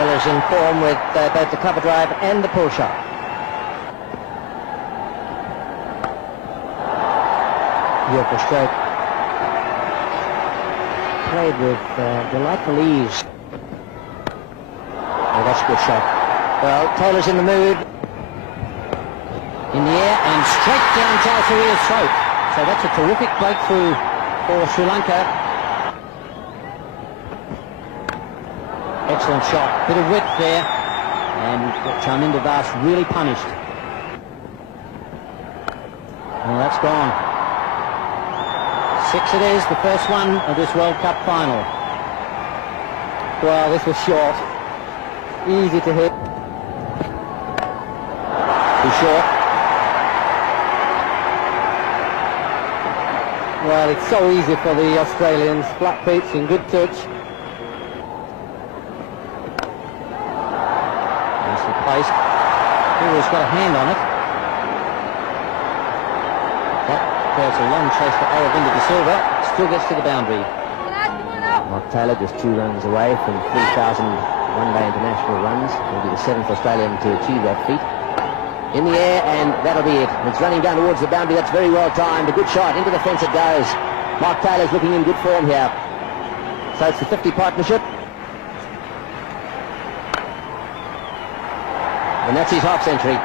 Taylor's in form with both the cover drive and the pull shot. Beautiful stroke. Played with delightful ease. Oh, that's a good shot. Well, Taylor's in the mood. In the air and straight down Jayasuriya's throat. So that's a terrific breakthrough for Sri Lanka. Excellent shot. Bit of width there. And Charminder Das really punished. Oh, that's gone. 6 it is, the first one of this World Cup final. Well, this was short. Easy to hit. Too short. Well, it's so easy for the Australians. Flat pitch and good touch. Nicely placed. He's got a hand on it. There's a long chase for Aravinda De Silva. Still gets to the boundary. Mark Taylor just 2 runs away from 3,000 one-day international runs. He'll be the 7th Australian to achieve that feat. In the air, and that'll be it. It's running down towards the boundary. That's very well timed. A good shot. Into the fence it goes. Mark Taylor's looking in good form here. So it's the 50 partnership. And that's his half century.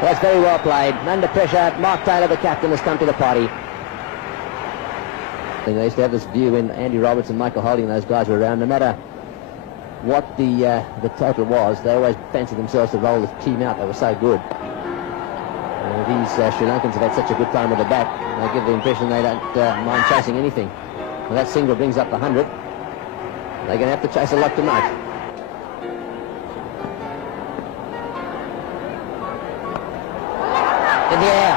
That's very well played. Under pressure, Mark Taylor, the captain, has come to the party. They used to have this view when Andy Roberts and Michael Holding and those guys were around. No matter what the total was, they always fancied themselves to roll the team out. They were so good. These Sri Lankans have had such a good time with the bat. They give the impression they don't mind chasing anything. Well, that single brings up the 100. They're going to have to chase a lot tonight. In the air.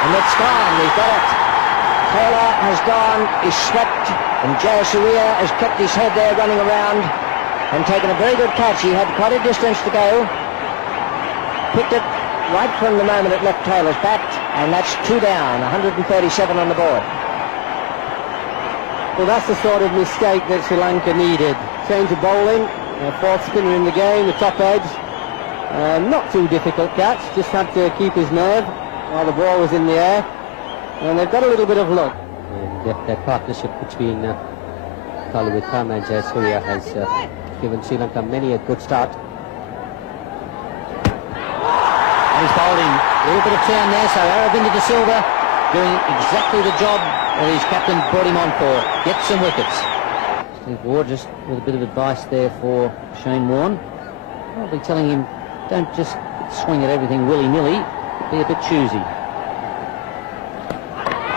And it's gone. We've got it. Taylor has gone. He's swept. And Jayasuriya has kept his head there running around and taken a very good catch. He had quite a distance to go. Picked it right from the moment it left Taylor's bat, and that's 2 down, 137 on the board. Well, that's the sort of mistake that Sri Lanka needed. Change of bowling, fourth spinner in the game, the top edge. Not too difficult catch, just had to keep his nerve while the ball was in the air, and they've got a little bit of luck. That partnership between Kaluwitharna and Jayasuriya has given Sri Lanka many a good start. He's bowling a little bit of turn there, so Aravinda De Silva doing exactly the job that his captain brought him on for. Get some wickets. Steve Ward just with a bit of advice there for Shane Warne. Probably telling him, don't just swing at everything willy-nilly, be a bit choosy.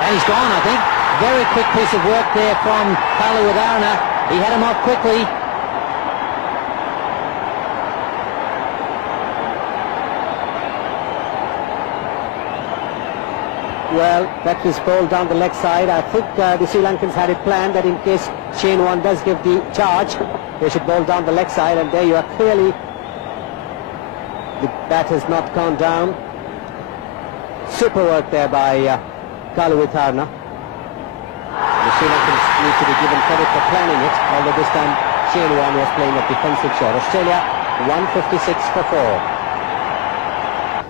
And he's gone, I think. Very quick piece of work there from Kaluwitharna. He had him off quickly. Well, that was bowled down the leg side. I think the Sri Lankans had it planned that in case Shane Warne does give the charge, they should bowl down the leg side, and there you are. Clearly the bat has not gone down. Super work there by Kaluwitharna. The Sri Lankans need to be given credit for planning it, although this time Shane Warne was playing a defensive shot. Australia 156 for 4.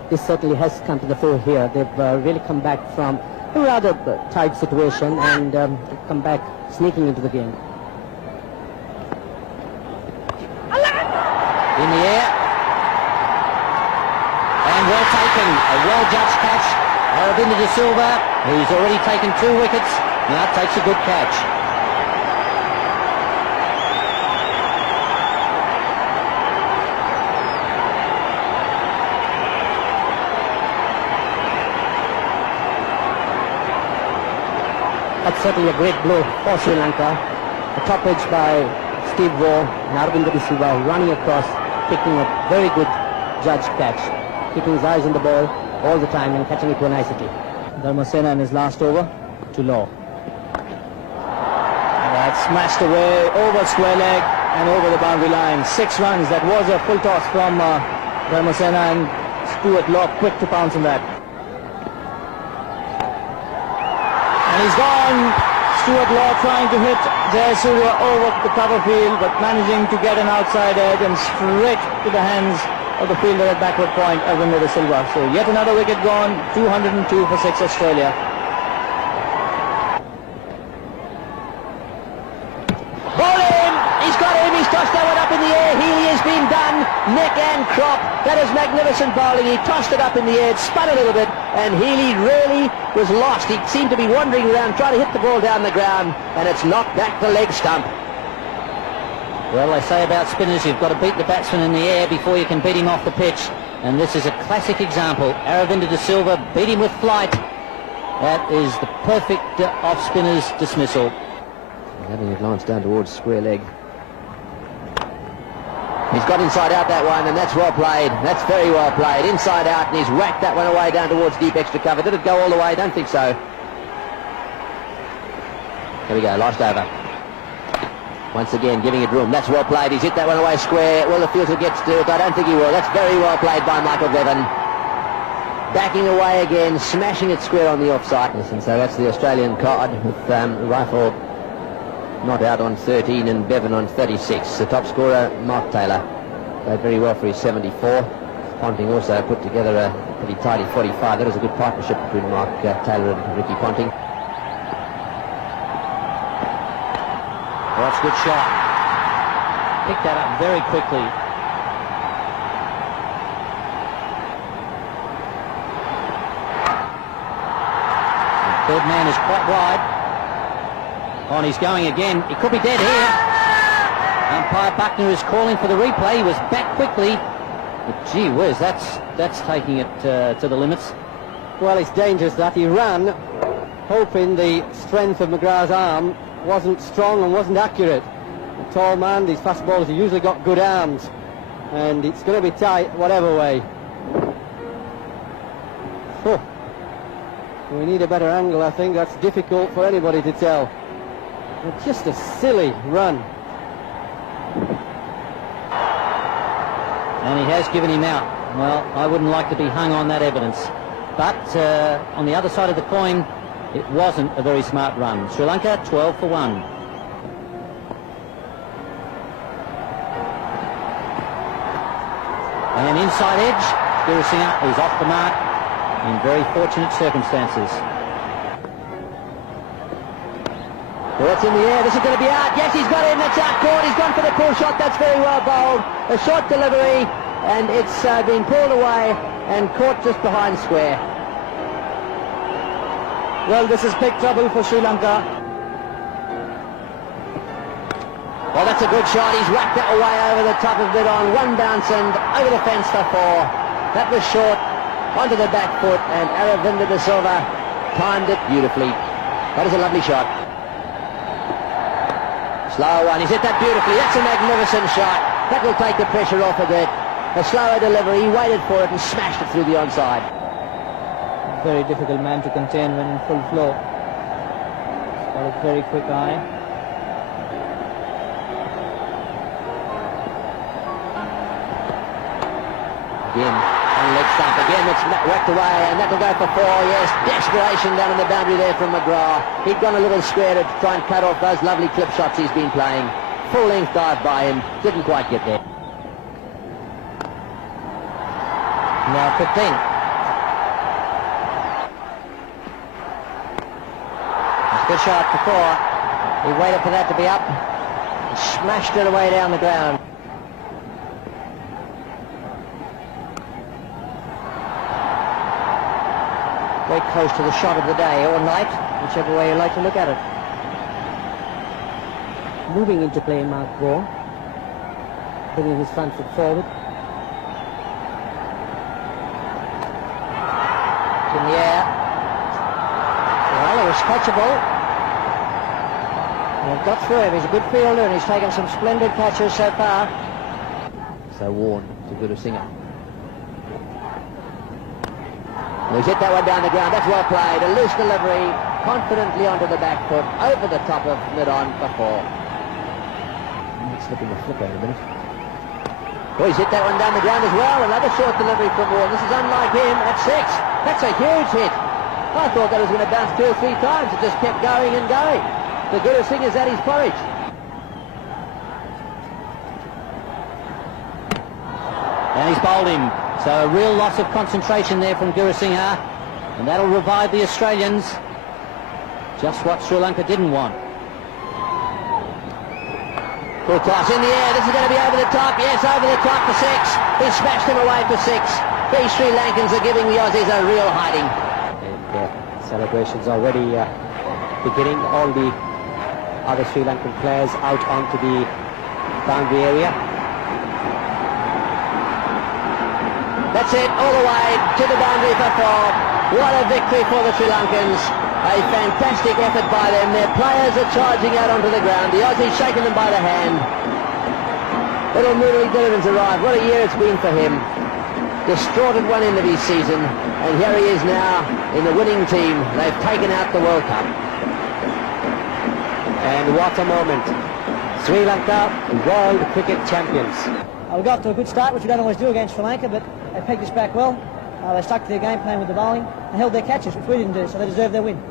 This certainly has come to the fore here. They've really come back from a rather tight situation and come back sneaking into the game. In the air. And well taken. A well-judged catch. Aravinda De Silva, who's already taken 2 wickets, now takes a good catch. That's certainly a great blow for Sri Lanka. A top edge by Steve Waugh and Aravinda De Silva running across, picking a very good judged catch, keeping his eyes on the ball all the time and catching it to a nicety. Dharmasena in his last over to Law. That smashed away over square leg and over the boundary line. 6 runs. That was a full toss from Dharmasena, and Stuart Law quick to pounce on that. And he's gone Stuart Law trying to hit Jayasuriya over the cover field, but managing to get an outside edge and straight to the hands of the fielder at backward point, Aravinda de Silva. So yet another wicket gone, 202 for 6 Australia. He's got him, he's tossed that one up in the air. Healy has been done, neck and crop. That is magnificent bowling. He tossed it up in the air, it spun a little bit, and Healy really was lost. He seemed to be wandering around trying to hit the ball down the ground, and it's knocked back the leg stump. Well, they say about spinners, you've got to beat the batsman in the air before you can beat him off the pitch. And this is a classic example. Aravinda de Silva beat him with flight. That is the perfect off-spinner's dismissal. Having a glance down towards square leg. He's got inside out that one, and that's well played. That's very well played. Inside out, and he's whacked that one away down towards deep extra cover. Did it go all the way? Don't think so. Here we go, last over. Once again, giving it room. That's well played. He's hit that one away square. Will the fielder get to it? I don't think he will. That's very well played by Michael Bevan. Backing away again, smashing it square on the offside. And so that's the Australian card with Rifle not out on 13 and Bevan on 36. The top scorer, Mark Taylor, played very well for his 74. Ponting also put together a pretty tidy 45. That was a good partnership between Mark Taylor and Ricky Ponting. Well, that's a good shot. Picked that up very quickly. The third man is quite wide. On, he's going again. He could be dead here. Umpire Buckner is calling for the replay. He was back quickly. But gee whiz, that's taking it to the limits. Well, it's dangerous that he ran, hoping the strength of McGrath's arm wasn't strong and wasn't accurate. A tall man, these fast bowlers have usually got good arms, and it's going to be tight whatever way. Oh. We need a better angle, I think. That's difficult for anybody to tell. But just a silly run. And he has given him out. Well, I wouldn't like to be hung on that evidence. But on the other side of the coin, it wasn't a very smart run. Sri Lanka 12 for 1. And inside edge, Singh is off the mark in very fortunate circumstances. Well, it's in the air. This is going to be out. Yes, he's got him. That's out caught. He's gone for the pull shot. That's very well bowled. A short delivery, and it's been pulled away and caught just behind square. Well, this is big trouble for Sri Lanka. Well, that's a good shot. He's whacked that away over the top of mid-on. One bounce and over the fence for 4. That was short, onto the back foot, and Aravinda de Silva timed it beautifully. That is a lovely shot. Slower one. He's hit that beautifully. That's a magnificent shot. That will take the pressure off a bit. A slower delivery. He waited for it and smashed it through the onside. Very difficult man to contain when in full flow. He's got a very quick eye. Again, on leg stump. Again, it's whacked away, and that will go for 4. Yes, desperation down on the boundary there from McGrath. He'd gone a little square to try and cut off those lovely clip shots he's been playing. Full length dive by him. Didn't quite get there. Now 15. Good shot for 4. He waited for that to be up and smashed it away down the ground. Very close to the shot of the day or night, whichever way you like to look at it. Moving into play, Mark Vaughan, bringing his front foot forward. It's in the air. Well, it was catchable. And it got through him. He's a good fielder and he's taken some splendid catches so far. So Warren to Singer. He's hit that one down the ground. That's well played. A loose delivery, confidently onto the back foot, over the top of mid-on for 4. Might slip in the flipper in a minute. Oh, he's hit that one down the ground as well. Another short delivery from Warren. This is unlike him at 6. That's a huge hit. I thought that was going to bounce 2 or 3 times. It just kept going and going. The Guru Singh is at his porridge. And he's bowled him. So a real loss of concentration there from Guru Singh, and that'll revive the Australians. Just what Sri Lanka didn't want. Full toss in the air. This is going to be over the top. Yes, over the top for 6. He smashed him away for 6. These Sri Lankans are giving the Aussies a real hiding. And celebrations already beginning. All the other Sri Lankan players out onto the boundary area. That's it, all the way to the boundary for 4. What a victory for the Sri Lankans. A fantastic effort by them. Their players are charging out onto the ground. The Aussies shaking them by the hand. Little Mooney Dillon's arrived. What a year it's been for him. Distraught at one end of his season, and here he is now in the winning team. They've taken out the World Cup. And what a moment. Sri Lanka, world cricket champions. We got to a good start, which we don't always do against Sri Lanka, but they pegged us back well. They stuck to their game plan with the bowling and held their catches, which we didn't do, so they deserve their win.